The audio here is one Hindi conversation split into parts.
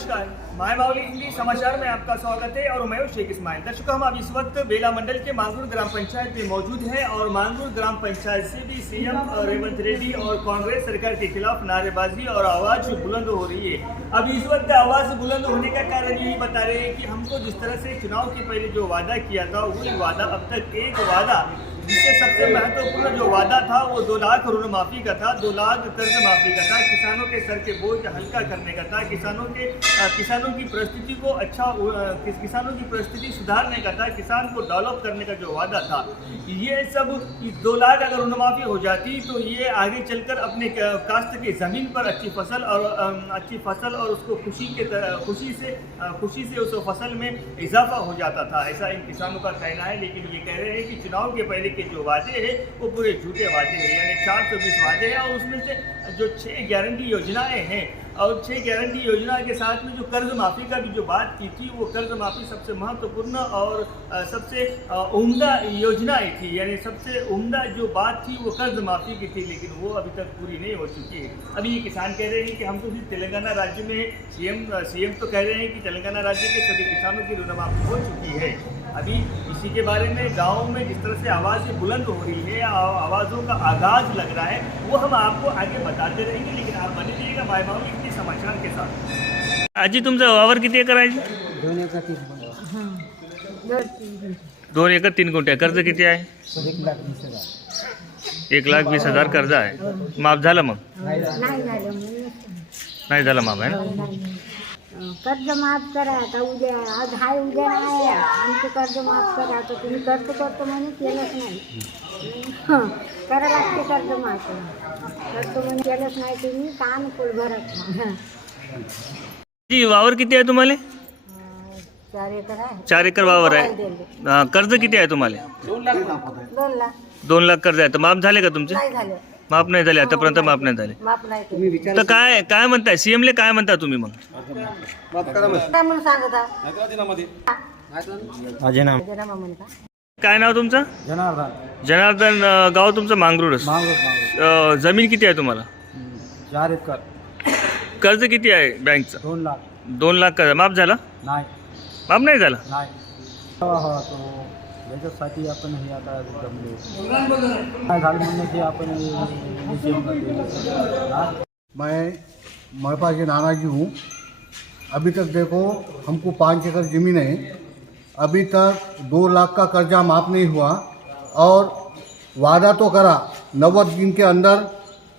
नमस्कार, माय बावली हिंदी समाचार में आपका स्वागत है और मैं शेख इस्माइल। दर्शकों, हम अब इस वक्त बेला मंडल के मांगुर ग्राम पंचायत में मौजूद हैं और मांगुर ग्राम पंचायत से भी सीएम रेवंत रेड्डी और कांग्रेस सरकार के खिलाफ नारेबाजी और आवाज बुलंद हो रही है। अब इस वक्त आवाज बुलंद होने का कारण यही बता रहे हैं कि हमको जिस तरह से चुनाव के पहले जो वादा किया था वही वादा अब तक एक वादा, जिससे सबसे महत्वपूर्ण जो वादा था वो 2 लाख ऋण माफी का था, 2 लाख कर्ज माफी का था, किसानों के सर के बोझ हल्का करने का था, किसानों की परिस्थिति को किसानों की परिस्थिति सुधारने का था, किसान को डेवलप करने का जो वादा था, ये सब 2 लाख अगर ऋण माफी हो जाती तो ये आगे चलकर अपने काश्त की जमीन पर अच्छी फसल और उसको खुशी से उस फसल में इजाफा हो जाता था, ऐसा इन किसानों का कहना है। लेकिन ये कह रहे हैं कि चुनाव के पहले के जो वादे हैं वो पूरे झूठे वादे हैं, यानी 420 वादे हैं और उसमें से जो 6 गारंटी योजनाएं हैं और 6 गारंटी योजना के साथ में जो कर्ज माफ़ी का भी जो बात की थी वो कर्ज माफ़ी सबसे महत्वपूर्ण और सबसे उम्दा योजनाएं थी, यानी सबसे उम्दा जो बात थी वो कर्ज माफ़ी की थी, लेकिन वो अभी तक पूरी नहीं हो चुकी है। अभी ये किसान कह रहे हैं कि हम तो सिर्फ तेलंगाना राज्य में सीएम तो कह रहे हैं कि तेलंगाना राज्य के सभी किसानों की ऋण माफ़ी हो चुकी है। अभी इसी के बारे में गाँव में जिस तरह से आवाज़ बुलंद हो रही है, आवाज़ों का आगाज़ लग रहा है, वो हम आपको आगे बताते रहेंगे, लेकिन आप बने रहिएगा माय बावली हिंदी समाचार के साथ। आजी तुमचा वावर किती एकर आहे? 2 एकर 3 गुंठे. कर्ज किती आहे? 1,20,000 कर्ज आहे. माफ झालं मग? नाही झालं माफ आहे ना? कर्ज माफ करा आता, उद्या आज हाय उद्या नाही, आमचं कर्ज माफ करा. तर तुम्ही करतो म्हणे केलंच नाही. करा लागते कर्ज माफ करतो म्हणे केलंच नाही, तुम्ही काम फुल भरत. वावर किती आहे तुम्हाला? 4 एकर आहे. 4 एकर वावर आहे. कर्ज किती आहे तुम्हाला? 2 लाख. 2 लाख कर्ज आहे. तर माफ झाले का तुमचे? नाही झालं, माफ नाही झाले आतापर्यंत? माफ नाही झाले. माफ नाही केलं. तर काय म्हणताय सीएमले? काय म्हणता तुम्ही मग? काय म्हणून सांगता? राजीनामा म्हणता. काय नाव तुमचं? जनार्दन. गाव तुमचं मांगरूळच. जमीन किती आहे तुम्हाला? 4 एकर. कर्ज किती आहे बँकचं? 2 लाख. 2 लाख कर्ज. माफ झाला? नाही. माफ नाही झालं? नाही. तो याच्यासाठी आपण हे आता जमले काय झालं म्हणून की आपण मैं मरपा के नानाजी हूँ। अभी तक देखो हमको 5 एकड़ ज़मीन है, अभी तक 2 लाख का कर्जा माफ़ नहीं हुआ और वादा तो करा 90 दिन के अंदर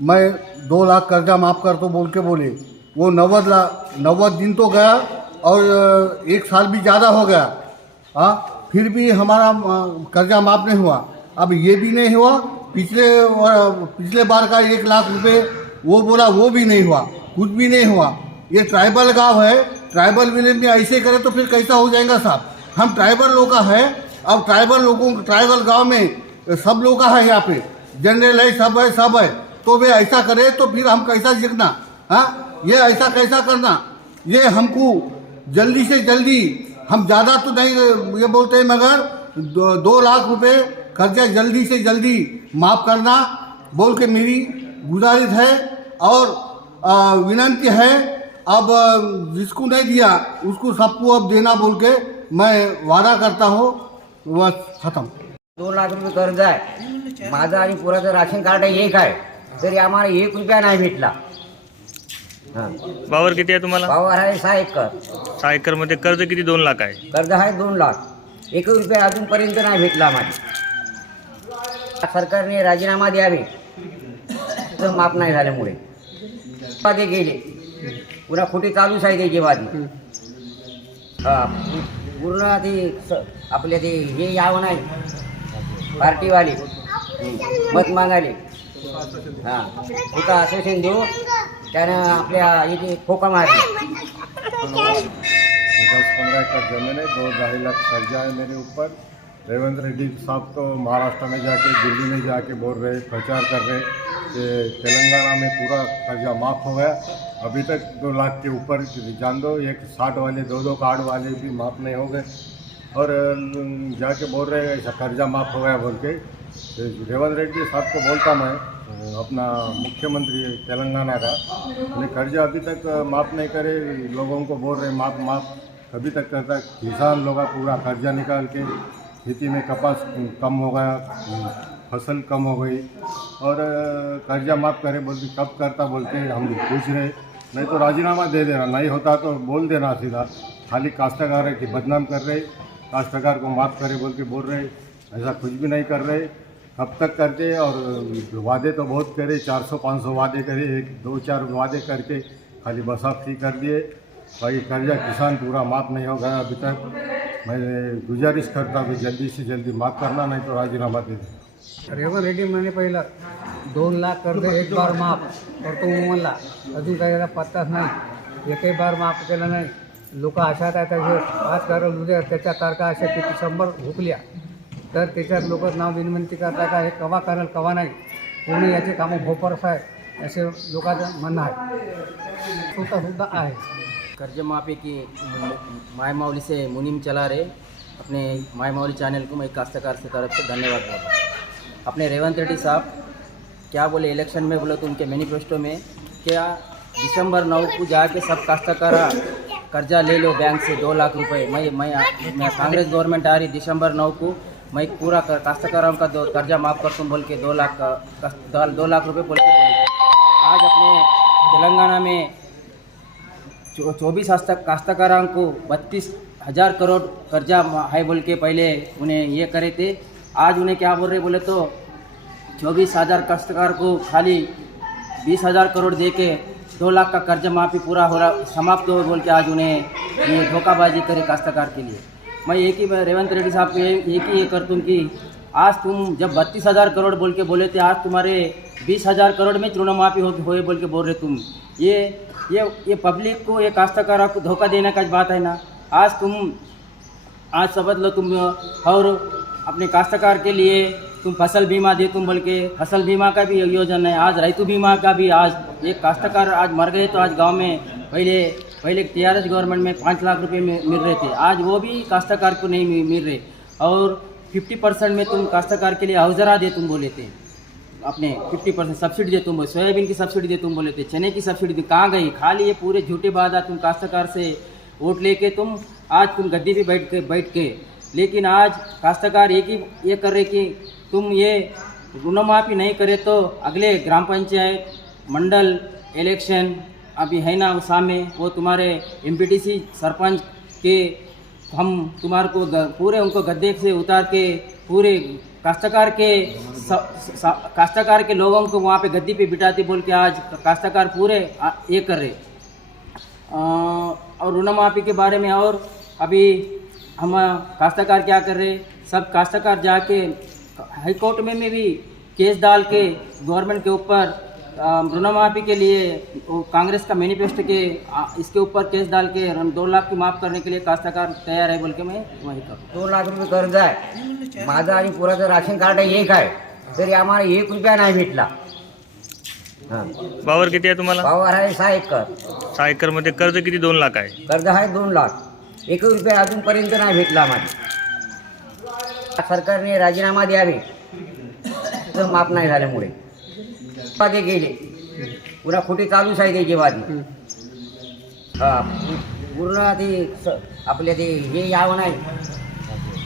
मैं 2 लाख कर्जा माफ़ कर तो बोल के बोले, वो 90 दिन तो गया और 1 साल भी ज़्यादा हो गया। हाँ, फिर भी हमारा कर्जा माफ़ नहीं हुआ। अब ये भी नहीं हुआ, पिछले बार का 1 लाख रुपए वो बोला वो भी नहीं हुआ, कुछ भी नहीं हुआ। ये ट्राइबल गांव है, ट्राइबल विलेज में ऐसे करे तो फिर कैसा हो जाएगा साहब? हम ट्राइबल लोग का है, अब ट्राइबल गांव में सब लोग का है, यहाँ पे जनरल है, सब है, तो वे ऐसा करे तो फिर हम कैसा जीतना? हाँ, ये ऐसा कैसा करना? ये हमको जल्दी से जल्दी, हम ज़्यादा तो नहीं ये बोलते हैं, मगर 2 लाख रुपए कर्जा जल्दी से जल्दी माफ़ करना बोल के मेरी गुजारिश है और विनंती है। अब जिसको नहीं दिया उसको सबको अब देना बोल के मैं वादा करता हूँ। बस खत्म. 2 लाख रुपये कर्ज आहे माझं आणि पुराचं राशन कार्ड एक आहे, तरी आम्हाला 1 रुपया नाही भेटला. वावर किती आहे तुम्हाला? वावर आहे 6 एकर. 6 एकर मध्ये कर्ज किती? 2 लाख आहे. कर्ज आहे 2 लाख. 1 रुपया अजूनपर्यंत नाही भेटला आम्हाला. सरकारने राजीनामा द्यावे, माफ नाही झाल्यामुळे वादे गेले, पुन्हा खोटे चालूच आहे त्याचे वादे. पूर्ण ते आपले ते हे यावं नाही पार्टीवाले मत मागायले. हां, खोटं आश्वासन देऊ त्यानं आपल्या इथे खोका मारले. 10-15 एकड़ जमीन है, 2-2.5 लाख कर्जा है मेरे ऊपर। रेवंत रेड्डी साहब तो महाराष्ट्र में जाके, दिल्ली में जाके बोल रहे, प्रचार कर रहे कि तेलंगाना में पूरा कर्जा माफ़ हो गया। अभी तक 2 लाख के ऊपर जान दो, एक 60 वाले 2 कार्ड वाले भी माफ़ नहीं हो गए और जाके बोल रहे ऐसा कर्जा माफ़ हो गया बोल के। रेवंत रेड्डी साहब को बोलता मैं अपना मुख्यमंत्री तेलंगाना का उन्हें कर्जा अभी तक माफ़ नहीं करे। लोगों को बोल रहे माफ़ कभी तक करता। किसान लोग पूरा कर्जा निकाल के खेती में कपास कम हो गया, फसल कम हो गई और कर्जा माफ़ करे बोलते कब करता बोलते हम पूछ रहे। नहीं तो राजीनामा दे देना, नहीं होता तो बोल देना सीधा। खाली काश्तकार की बदनाम कर रहे, काश्तकार को माफ़ करे बोल के बोल रहे, ऐसा कुछ भी नहीं कर रहे। कब तक करते और वादे तो बहुत करे, 400-500 वादे करे, 1-2-4 वादे करके खाली बसाफ्री कर दिए। भाई कर्जा किसान पूरा माफ़ नहीं हो गया अभी तक। मैं गुजारिश करता हूँ जल्दी से जल्दी माफ़ करना, नहीं तो राजीनामा दे देना। रेवंत रेड्डी म्हणे पहिला 2 लाख कर्ज एक बार माफ करतो म्हणला, अजून काही त्याचा पत्ताच नाही, एकही बार माफ केलं नाही. लोक आशात आहे त्याचे 5 करोड उद्या त्याच्या तारखा अशा किती 100 हुकल्या, तर त्याच्यात लोक नाव विनंती करतात का हे कवा करेल कवा नाही, कोणी याचे कामं भोपरस आहे असे लोकांचं म्हणणं आहे. सुद्धा आहे. कर्ज माफ़ी की माय मावली से मुनीम चला रहे अपने माय मावली चैनल को मैं काश्तकार से तरफ से धन्यवाद बोल रहा हूँ. अपने रेवंत रेड्डी साहब क्या बोले इलेक्शन में, बोले तो उनके मैनिफेस्टो में क्या दिसंबर 9 को जाके सब काश्तकार कर्जा ले लो बैंक से 2 लाख रुपए. मैं कांग्रेस गवर्नमेंट आ रही दिसंबर 9 को मैं पूरा काश्तकारों का कर्जा माफ़ करता हूँ बोल के 2 लाख रुपए बोल के बोली. आज अपने तेलंगाना में 24 काश्तकारों को 32,000 करोड़ कर्जा है बोल के पहले उन्हें ये करे थे. आज उन्हें क्या बोल रहे बोले तो 24,000 काश्तकार को खाली 20,000 करोड़ दे के 2 लाख का कर्जा माफ़ी पूरा हो रहा समाप्त हो बोल के आज उन्हें ये धोखाबाजी करे काश्तकार के लिए. मैं एक ही रेवंत रेड्डी साहब को एक ही ये करता हूँ कि आज तुम जब 32,000 करोड़ बोल के बोले थे, आज तुम्हारे 20,000 करोड़ में ऋण माफ़ी होए बोल के बोल रहे तुम. ये पब्लिक को, ये काश्तकार को धोखा देने का बात है ना. आज समझ लो तुम और अपने काश्तकार के लिए तुम फसल बीमा दे तुम बोल के फसल बीमा का भी योजना है. आज ऋतु बीमा का भी, आज एक काश्तकार आज मर गए तो आज गांव में पहले TRS गवर्नमेंट में 5 लाख रुपए मिल रहे थे, आज वो भी काश्तकार को नहीं मिल रहे. और 50% में तुम काश्तकार के लिए औज़ारा दे तुम बोले थे, अपने 50% सब्सिडी दे तुम बोले, सोयाबीन की सब्सिडी दे तुम बोले थे, चने की सब्सिडी दे, कहाँ गई? खाली ये पूरे झूठे वादा तुम काश्तकार से वोट लेके तुम आज तुम गद्दी पे बैठ के लेकिन आज काश्तकार एक ही ये कर रहे कि तुम ये ऋण माफ़ी नहीं करे तो अगले ग्राम पंचायत मंडल इलेक्शन अभी है ना सामने, वो तुम्हारे MPTC सरपंच के हम तुम्हारे को पूरे उनको गद्दे से उतार के पूरे काश्तकार के लोगों को वहाँ पे गद्दी पे बिठाते बोल के आज काश्तकार पूरे ये कर रहे. और ऋण माफ़ी के बारे में और अभी हम काश्तकार क्या कर रहे, सब काश्तकार जाके हाई कोर्ट में भी केस डाल के गवर्नमेंट के ऊपर ऋण माफ़ी के लिए कांग्रेस का मैनिफेस्टो के इसके ऊपर केस डाल के 2 लाख की माफ़ करने के लिए काश्तकार तैयार है बोल के मैं वही करूँ. 2 लाख रुपये कर्ज आहे माझं आणि पुराचं राशन कार्ड एक आहे तरी आम्हाला 1 रुपया नाही भेटला. हां, वावर किती आहे तुम्हाला? वावर आहे 6 एकर. 6 एकर मध्ये कर्ज किती? 2 लाख आहे. कर्ज आहे 2 लाख. 1 रुपया अजूनपर्यंत नाही भेटला आम्हाला. सरकारने राजीनामा द्यावे तर माफ नाही झाल्यामुळे वादे गेले, पुन्हा खोटे चालूच आहे त्याचे वादे. हां, पूर्ण ते आपले ते हे यावं नाही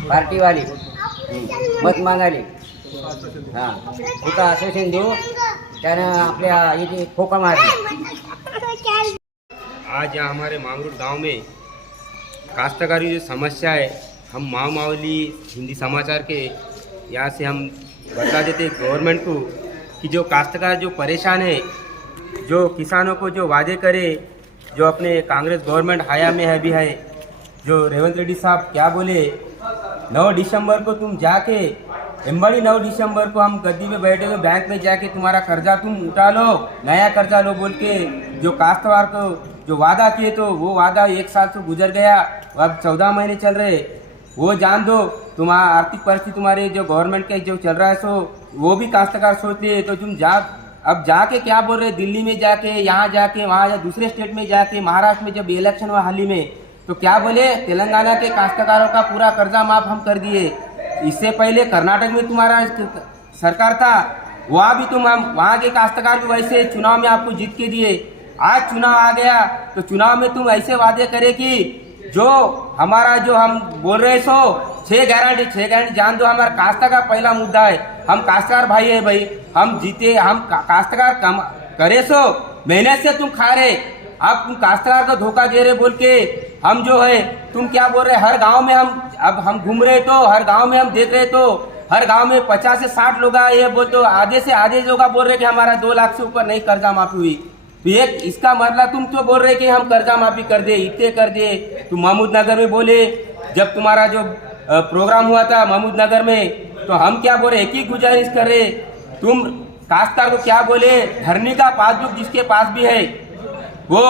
पार्टीवाले मत मागाले. हां, खोटा आश्वासन देऊ त्यानं आपल्या इथे खोका मारले. आज यहाँ हमारे मांगरूट गांव में काश्तकारी जो समस्या है, हम मावली हिंदी समाचार के यहाँ से हम बता देते गवर्नमेंट को कि जो काश्तकार जो परेशान है, जो किसानों को जो वादे करे, जो अपने कांग्रेस गवर्नमेंट हाया में है भी है, जो रेवंत रेड्डी साहब क्या बोले 9 दिसंबर को तुम जाके एम्बड़ी 9 दिसंबर को हम गद्दी में बैठे तो बैंक में जाके तुम्हारा कर्जा तुम उठा लो, नया कर्जा लो बोल के जो काश्तकार को जो वादा किए तो वो वादा 1 साल से गुजर गया, अब 14 महीने चल रहे. वो जान दो तुम्हारा आर्थिक परिस्थिति तुम्हारे जो गवर्नमेंट का जो चल रहा है सो वो भी काश्तकार सोच लिए. तो तुम अब जाके क्या बोल रहे, दिल्ली में जाके यहाँ जाके वहाँ दूसरे स्टेट में जाके महाराष्ट्र में जब इलेक्शन हुआ हाल ही में तो क्या बोले तेलंगाना के काश्तकारों का पूरा कर्जा माफ हम कर दिए. इससे पहले कर्नाटक में तुम्हारा सरकार था वहाँ भी तुम हम वहाँ के काश्तकार भी वैसे चुनाव में आपको जीत के दिए। आज चुनाव आ गया तो चुनाव में तुम ऐसे वादे करे कि जो हमारा जो हम बोल रहे सो 6 गारंटी जान दो। हमारा काश्तकार का पहला मुद्दा है, हम काश्तकार भाई है भाई, हम जीते, हम काश्तकार कम करे सो मेहनत से तुम खा रहे। अब तुम काश्तकार को धोखा दे रहे बोल के हम जो है तुम क्या बोल रहे, हर गांव में हम घूम रहे तो हर गांव में हम देख रहे तो हर गांव में 50 से 60 लोग ये बोल तो आधे से आधे लोग बोल रहे कि हमारा 2 लाख से ऊपर नहीं कर्जा माफी हुई। तो ये इसका मतलब तुम तो बोल रहे कि हम कर्जा माफी कर दे, इतने कर दे। तुम महमूद नगर में बोले जब तुम्हारा जो प्रोग्राम हुआ था महमूद नगर में, तो हम क्या बोल रहे, एक ही गुजारिश कर रहे, तुम काश्तकार को क्या बोले, धरनी का पासबुक जिसके पास भी है वो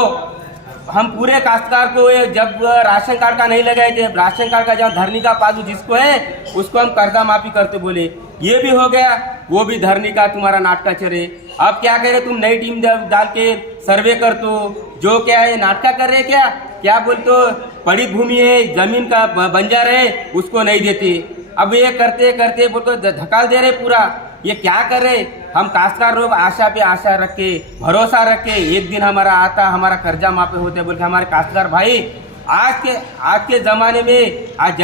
हम पूरे काश्तकार को जब राशन कार्ड का नहीं लगाए थे, राशन कार्ड का जब धरनी का पासबुक जिसको है उसको हम कर्जा माफी करते बोले। ये भी हो गया, वो भी धरनी का तुम्हारा नाटका चले। अब क्या करे, तुम नई टीम डाल के सर्वे कर तो जो क्या है नाटका कर रहे क्या बोल तो पड़ी भूमि है जमीन का बंजर है उसको नहीं देते। अब ये करते करते बोल तो धकाल दे रहे पूरा। ये क्या कर रहे, हम काश्तकार लोग आशा पे आशा रख के भरोसा रख के एक दिन हमारा आता हमारा कर्जा माफी होते बोल के हमारे काश्तकार भाई आज के जमाने में आज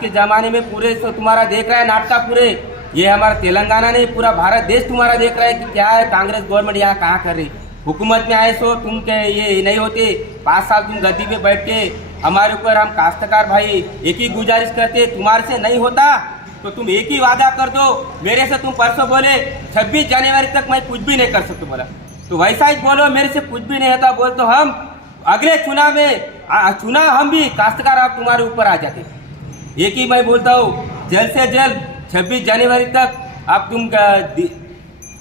के जमाने में पूरे तो तुम्हारा देख रहा है नाटका पूरे। ये हमारा तेलंगाना नहीं पूरा भारत देश तुम्हारा देख रहा है कि क्या है कांग्रेस गवर्नमेंट यहाँ कहाँ कर रही। हुकूमत में आए सो तुम के ये नहीं होते, 5 साल तुम गद्दी पे बैठ के हमारे ऊपर हम काश्तकार भाई एक ही गुजारिश करते, तुम्हारे से नहीं होता तो तुम एक ही वादा कर दो। मेरे से तुम परसों बोले 26 जनवरी तक मैं कुछ भी नहीं कर सकता बोला, तो वैसा ही बोलो मेरे से कुछ भी नहीं होता बोल तो हम अगले चुनाव में चुनाव हम भी काश्तकार आप तुम्हारे ऊपर आ जाते। एक ही मैं बोलता हूँ जल्द से जल्द 26 जनवरी तक आप तुम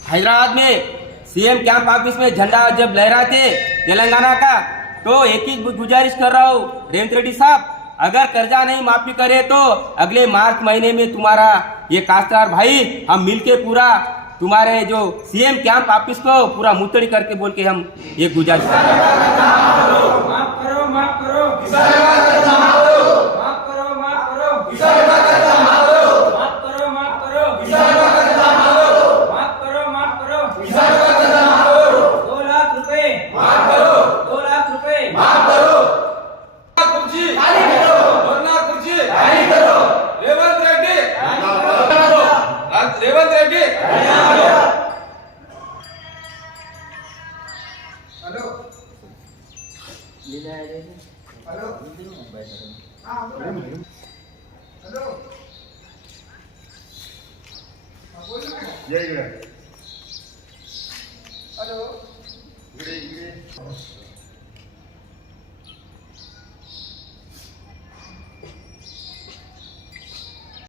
हैदराबाद में सीएम कैंप ऑफिस में झंडा जब लहराते तेलंगाना का, तो एक ही गुजारिश कर रहा हूँ रेवंत रेड्डी साहब, अगर कर्जा नहीं माफी करे तो अगले मार्च महीने में तुम्हारा ये काश्तकार भाई हम मिलके पूरा तुम्हारे जो सीएम कैंप ऑफिस को पूरा मुतड़ी करके बोल के हम ये गुजारिश कर रहे हैं। हेलो